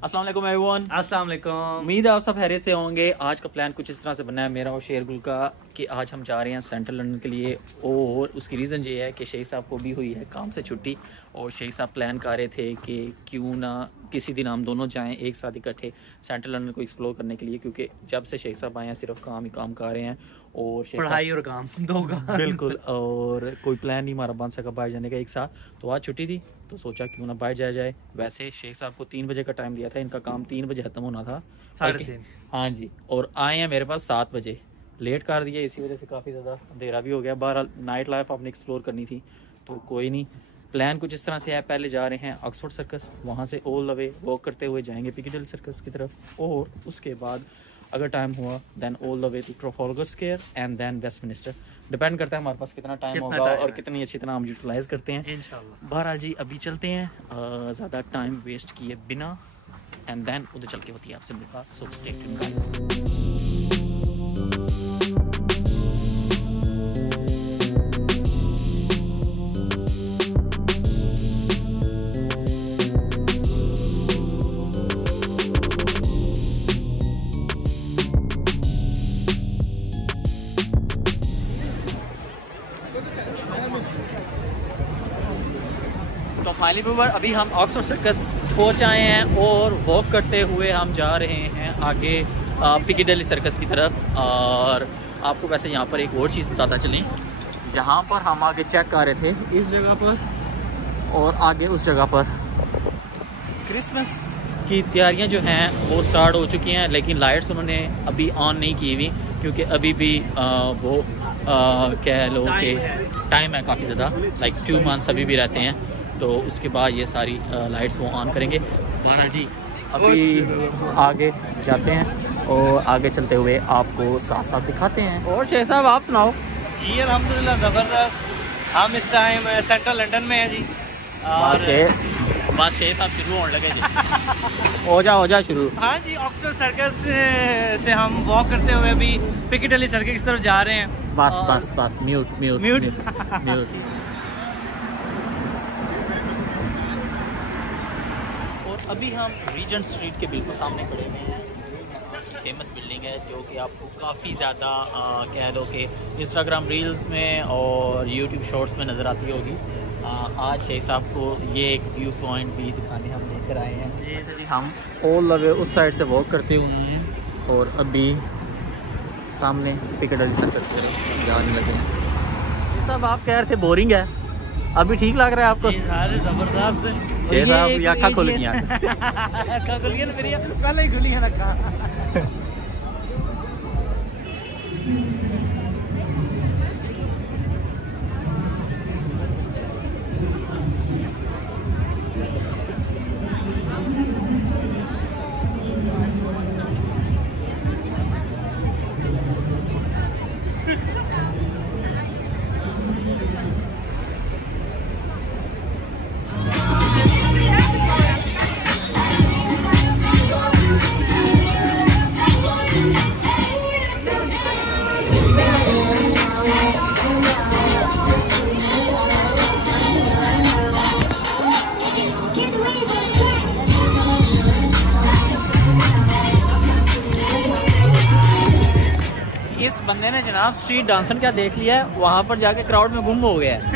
अस्सलाम वालेकुम एवरीवन। अस्सलाम वालेकुम। उम्मीद है आप सब खैरियत से होंगे। आज का प्लान कुछ इस तरह से बना है मेरा और शेरगुल का कि आज हम जा रहे हैं सेंट्रल लंदन के लिए। और उसकी रीज़न ये है कि शेख साहब को भी हुई है काम से छुट्टी और शेख साहब प्लान कर रहे थे कि क्यों ना किसी दिन हम दोनों जाएं एक साथ इकट्ठे सेंट्रल लंदन को एक्सप्लोर करने के लिए, क्योंकि जब से शेख साहब आए हैं सिर्फ काम ही काम कर रहे हैं और पढ़ाई और काम दो काम बिल्कुल। और कोई प्लान नहीं हमारा बन सका बाहर जाने का एक साथ। तो आज छुट्टी थी तो सोचा क्यों ना बाहर जाया जाए। वैसे शेख साहब को 3 बजे का टाइम दिया था, इनका काम 3 बजे खत्म होना था, 3:30। हाँ जी, और आए हैं मेरे पास 7 बजे। लेट कर दिया, इसी वजह से काफ़ी ज़्यादा अंधेरा भी हो गया। बहरहाल नाइट लाइफ आपने एक्सप्लोर करनी थी तो कोई नहीं। प्लान कुछ इस तरह से है, पहले जा रहे हैं ऑक्सफोर्ड सर्कस, वहाँ से ऑल द वे वॉक करते हुए जाएंगे पिकाडिली सर्कस की तरफ, और उसके बाद अगर टाइम हुआ then all the way to Trafalgar Square and then Westminster. Depend करता है हमारे पास कितना टाइम होगा और कितनी अच्छी तरह हम यूटिलाइज करते हैं इंशाल्लाह। बहरहाल जी अभी चलते हैं ज़्यादा टाइम वेस्ट किए बिना, एंड देन उधर चल के होती है आपसे मुलाकात। So stay tuned. तो फाइनली व्यूअर अभी हम ऑक्सफोर्ड सर्कस पहुंच आए हैं और वॉक करते हुए हम जा रहे हैं आगे पिकाडिली सर्कस की तरफ। और आपको वैसे यहाँ पर एक और चीज़ बताता चलें, यहाँ पर हम आगे चेक कर रहे थे इस जगह पर और आगे उस जगह पर क्रिसमस की तैयारियाँ जो हैं वो स्टार्ट हो चुकी हैं, लेकिन लाइट्स उन्होंने अभी ऑन नहीं की हुई क्योंकि अभी भी वो कह लो कि टाइम है काफ़ी ज़्यादा, लाइक 2 मंथ्स अभी भी रहते हैं। तो उसके बाद ये सारी लाइट्स वो ऑन करेंगे। माना जी अभी आगे जाते हैं और आगे चलते हुए आपको साथ साथ दिखाते हैं। और शेख साहब आप सुनाओ। जी अल्हम्दुलिल्लाह ज़बरदस्त। हम इस टाइम सेंट्रल लंदन में हैं जी, और बस शेख साहब शुरू होने लगे जी। हो जा शुरू। हाँ जी, ऑक्सफोर्ड सर्कस से हम वॉक करते हुए अभी पिकाडिली सर्कस की तरफ जा रहे हैं। बस म्यूट। अभी हम रीजेंट स्ट्रीट के बिल्कुल सामने खड़े हुए हैं। फेमस बिल्डिंग है जो कि आपको काफ़ी ज़्यादा कह लो कि इंस्टाग्राम रील्स में और यूट्यूब शॉर्ट्स में नज़र आती होगी। आज शेख साहब को ये एक व्यू पॉइंट भी दिखाने हम लेकर आए हैं। जी हम ऑल द वे उस साइड से वॉक करते हुए हैं और अभी सामने पिकाडिली सर्कस पर जाने लगे हैं। सब आप कह रहे थे बोरिंग है, अभी ठीक लग रहा है आपको? सारे ज़बरदस्त हैं। आँखा खुल गई ना मेरी, पहले ही खुली है ना। इस बंदे ने जनाब स्ट्रीट डांसर क्या देख लिया है, वहाँ पर जाके क्राउड में गुम हो गया है।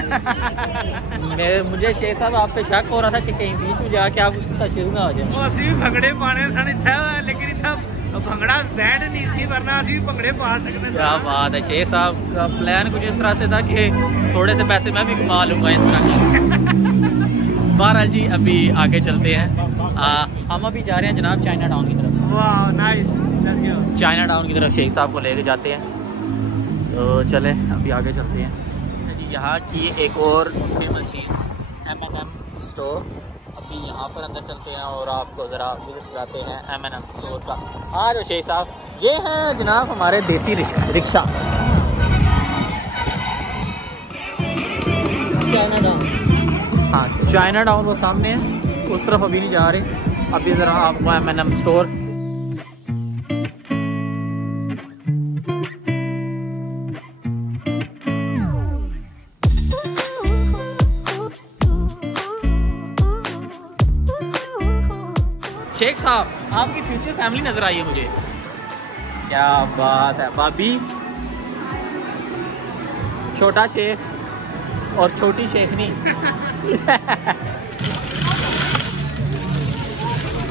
मुझे शेख साहब आप पे शक हो रहा था कि कहीं बीच में जाके आप उसके साथ शुरू में आ जाए। असि भी भंगड़े पाने सन इतना, लेकिन इतना भंगड़ा बैंड नहीं सी, वरना असि भी भंगड़े पा सकते। क्या बात है, शेख साहब का प्लान कुछ इस तरह से था कि थोड़े से पैसे मैं भी कमा लूँगा इस तरह का। बहरहाल जी अभी आगे चलते हैं। हम अभी जा रहे हैं जनाब चाइना टाउन की तरफ। वाह nice, let's go. China town की तरफ शेख साहब को लेके जाते हैं, तो चलें अभी आगे चलते हैं जी। यहाँ की एक और फेमस चीज़ M&M स्टोर। अभी यहाँ पर अंदर चलते हैं और आपको ज़रा विजिट कराते हैं M&M स्टोर का। आज शेख साहब ये हैं जनाब हमारे देसी रिक्शा। चाइना टाउन, हाँ चाइना टाउन वो सामने है, उस तरफ अभी नहीं जा रहे। अभी ज़रा आपको M&M स्टोर शेख साहब आपकी फ्यूचर फैमिली नजर आई है मुझे। क्या बात है भाभी, छोटा शेख और छोटी शेखनी।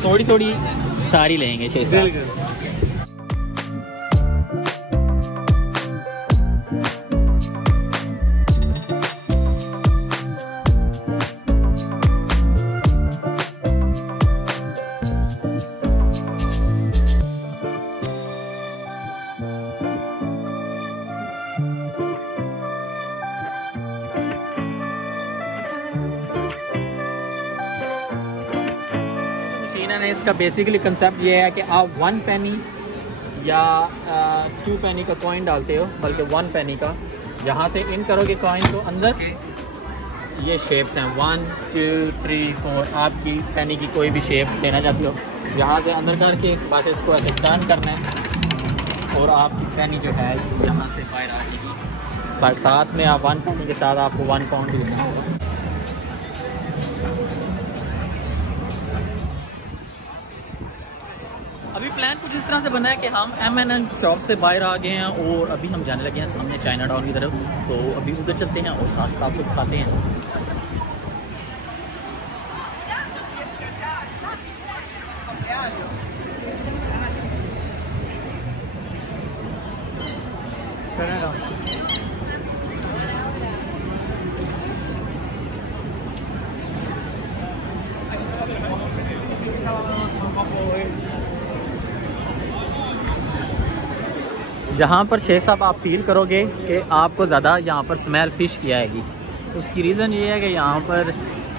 थोड़ी थोड़ी सारी लेंगे शेख साहब। इसका बेसिकली कंसेप्ट ये है कि आप 1 पेनी या 2 पेनी का कॉइन डालते हो, बल्कि 1 पेनी का। यहाँ से इन करोगे कॉइन तो अंदर ये शेप्स हैं 1 2 3 4। आपकी पेनी की कोई भी शेप लेना चाहते हो, यहाँ से अंदर करके बस इसको ऐसे टर्न करना है और आपकी पेनी जो है यहाँ से बाहर आ जाएगी। पर साथ में आप 1 पेनी के साथ आपको 1 पाउंड भी देना होगा। अभी प्लान कुछ इस तरह से बना है कि हम M&M शॉप से बाहर आ गए हैं और अभी हम जाने लगे हैं सामने चाइना टाउन की तरफ। तो अभी उधर चलते हैं और साथ साथ आपको दिखाते हैं। जहाँ पर शेख साहब आप फील करोगे कि आपको ज़्यादा यहाँ पर स्मेल फ़िश की आएगी, उसकी रीज़न ये है कि यहाँ पर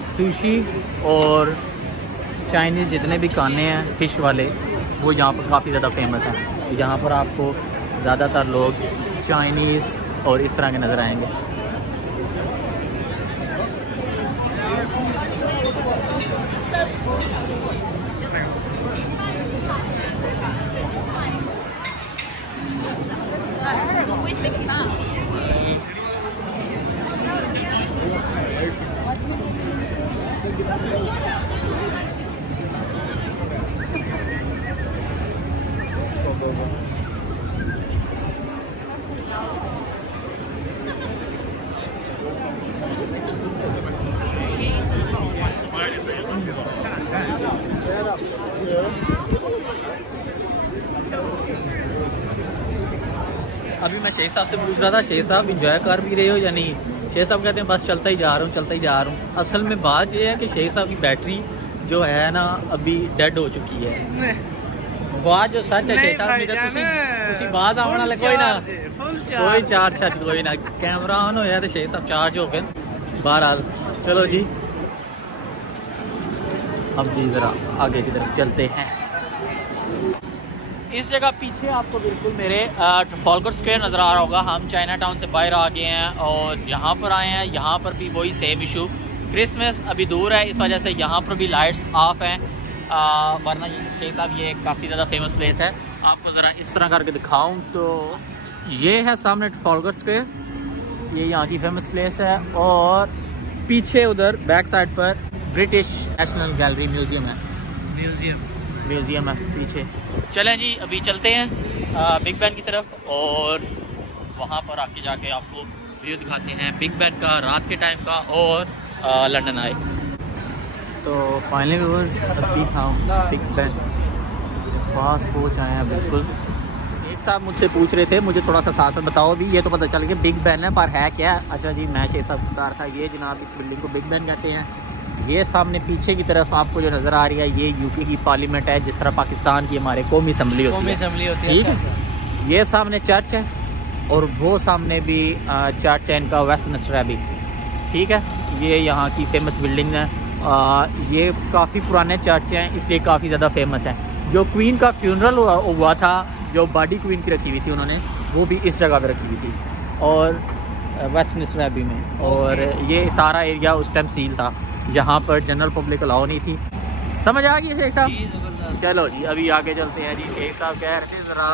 सुशी और चाइनीज़ जितने भी खाने हैं फ़िश वाले वो यहाँ पर काफ़ी ज़्यादा फेमस हैं। यहाँ पर आपको ज़्यादातर लोग चाइनीज़ और इस तरह के नज़र आएंगे। अभी मैं शेख साहब से पूछ रहा था, शेख साहब इंजॉय कर भी रहे हो या नहीं? शेख साहब कहते हैं बस चलता ही जा रहा हूँ, चलता ही जा रहा हूँ। असल में बात ये है कि शेख साहब की बैटरी जो है ना अभी डेड हो चुकी है। बात जो सच है शेख साहब तुसी बाज आना लगे कोई ना, कोई चार्ज शर्ज कोई ना, कैमरा ऑन होया तो शेख साहब चार्ज हो गए। बहरहाल चलो जी, अब भी ज़रा आगे की तरफ चलते हैं। इस जगह पीछे आपको बिल्कुल मेरे ट्रफालगर स्क्वायर नज़र आ रहा होगा। हम चाइना टाउन से बाहर आ गए हैं और यहाँ पर आए हैं। यहाँ पर भी वही सेम इशू, क्रिसमस अभी दूर है, इस वजह से यहाँ पर भी लाइट्स ऑफ हैं। वरना शेख साहब ये काफ़ी ज़्यादा फेमस प्लेस है। आपको ज़रा इस तरह करके दिखाऊँ तो ये है सामने ट्रफालगर स्क्वायर, ये यहाँ की फेमस प्लेस है। और पीछे उधर बैक साइड पर ब्रिटिश नेशनल गैलरी म्यूज़ियम है, म्यूज़ियम है पीछे। चलें जी अभी चलते हैं बिग बैन की तरफ और वहाँ पर आके जाके आपको व्यू दिखाते हैं बिग बैन का, रात के टाइम का और लंदन आए। तो फाइनली व्यूअर्स अभी हम बिग बैन पास पहुँच आए हैं बिल्कुल। एक साहब मुझसे पूछ रहे थे, मुझे थोड़ा सा साथ बताओ भी, ये तो पता चल गया बिग बैन है पर है क्या? अच्छा जी, मैं शेख साहब बता रहा था, ये जनाब इस बिल्डिंग को बिग बैन कहते हैं। ये सामने पीछे की तरफ आपको जो नज़र आ रही है ये यूके की पार्लियामेंट है, जिस तरह पाकिस्तान की हमारे कौमी असम्बली होती है, ठीक है। ये सामने चर्च है और वो सामने भी चर्च है इनका, वेस्टमिंस्टर एबी, ठीक है। ये यहाँ की फेमस बिल्डिंग है। ये काफ़ी पुराने चर्च हैं इसलिए काफ़ी ज़्यादा फेमस है। जो क्वीन का फ्यूनरल हुआ था, जो बॉडी क्वीन की रखी हुई थी उन्होंने, वो भी इस जगह पर रखी हुई थी और वेस्टमिंस्टर एबी में। और ये सारा एरिया उस टाइम सील था, यहाँ पर जनरल पब्लिक अलाउ नहीं थी। समझ आ गई शेख साहब? चलो जी अभी आगे चलते हैं जी। शेख साहब कह रहे थे ज़रा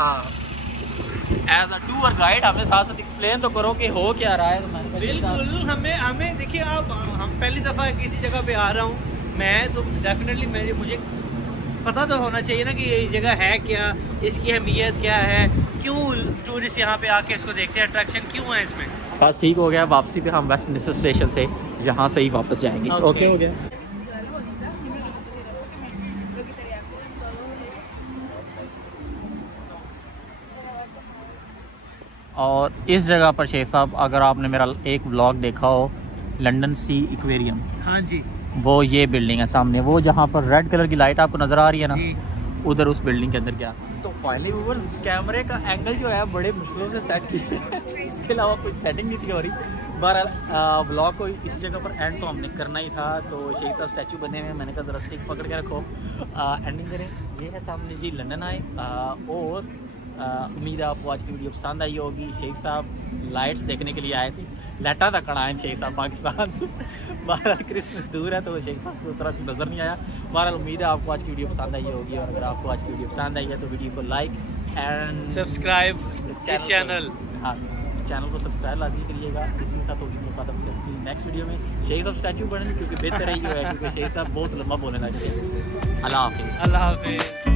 एज अ टूर गाइड हमें साथ साथ एक्सप्लेन तो करो कि हो क्या रहा है। तो बिल्कुल, हमें देखिए, आप हम पहली दफ़ा किसी जगह पे आ रहा हूँ मैं, तो डेफिनेटली मुझे पता तो होना चाहिए ना कि ये जगह है क्या, इसकी अहमियत क्या है, क्यों टूरिस्ट यहाँ पे आके इसको देखते हैं, अट्रैक्शन क्यों है इसमें। बस ठीक हो गया, वापसी पे हम वेस्टमिनिस्टर स्टेशन से यहाँ से ही वापस जाएंगे। ओके हो गया। और इस जगह पर शेख साहब, अगर आपने मेरा एक व्लॉग देखा हो लंदन सी एक्वेरियम, हाँ जी, वो ये बिल्डिंग है सामने, वो जहाँ पर रेड कलर की लाइट आपको नज़र आ रही है ना, उधर उस बिल्डिंग के अंदर क्या। तो फाइनली व्यूअर्स, कैमरे का एंगल जो है बड़े मुश्किलों से सेट किया है इसके अलावा कोई सेटिंग नहीं थी हो रही। बहरहाल व्लॉग को इस जगह पर एंड तो हमने करना ही था, तो शेख साहब स्टैचू बने हुए हैं, मैंने कहा ज़रा स्टिक पकड़ के रखो, एंडिंग करें। ये है सामने जी लंदन आए, और उम्मीद है आपको आज की वीडियो पसंद आई होगी। शेख साहब लाइट्स देखने के लिए आए थे, लेटा तक आए शेख साहब पाकिस्तान। बहरहाल क्रिसमस दूर है तो शेख साहब को तरफ नज़र नहीं आया। बहरहाल उम्मीद है आपको आज की वीडियो पसंद आई होगी, और अगर आपको आज की वीडियो पसंद आई है तो वीडियो को लाइक एंड सब्सक्राइब इस चैनल, हाँ चैनल को सब्सक्राइब लाजमी करिएगा। इसी के साथ होगी मुलाकात से नेक्स्ट वीडियो में। शेख साहब स्टैचू बने क्योंकि बेहतर है, क्योंकि शेख साहब बहुत लंबा बोलने लगे। अल्लाह हाफिज़। अल्लाह हाफिज़।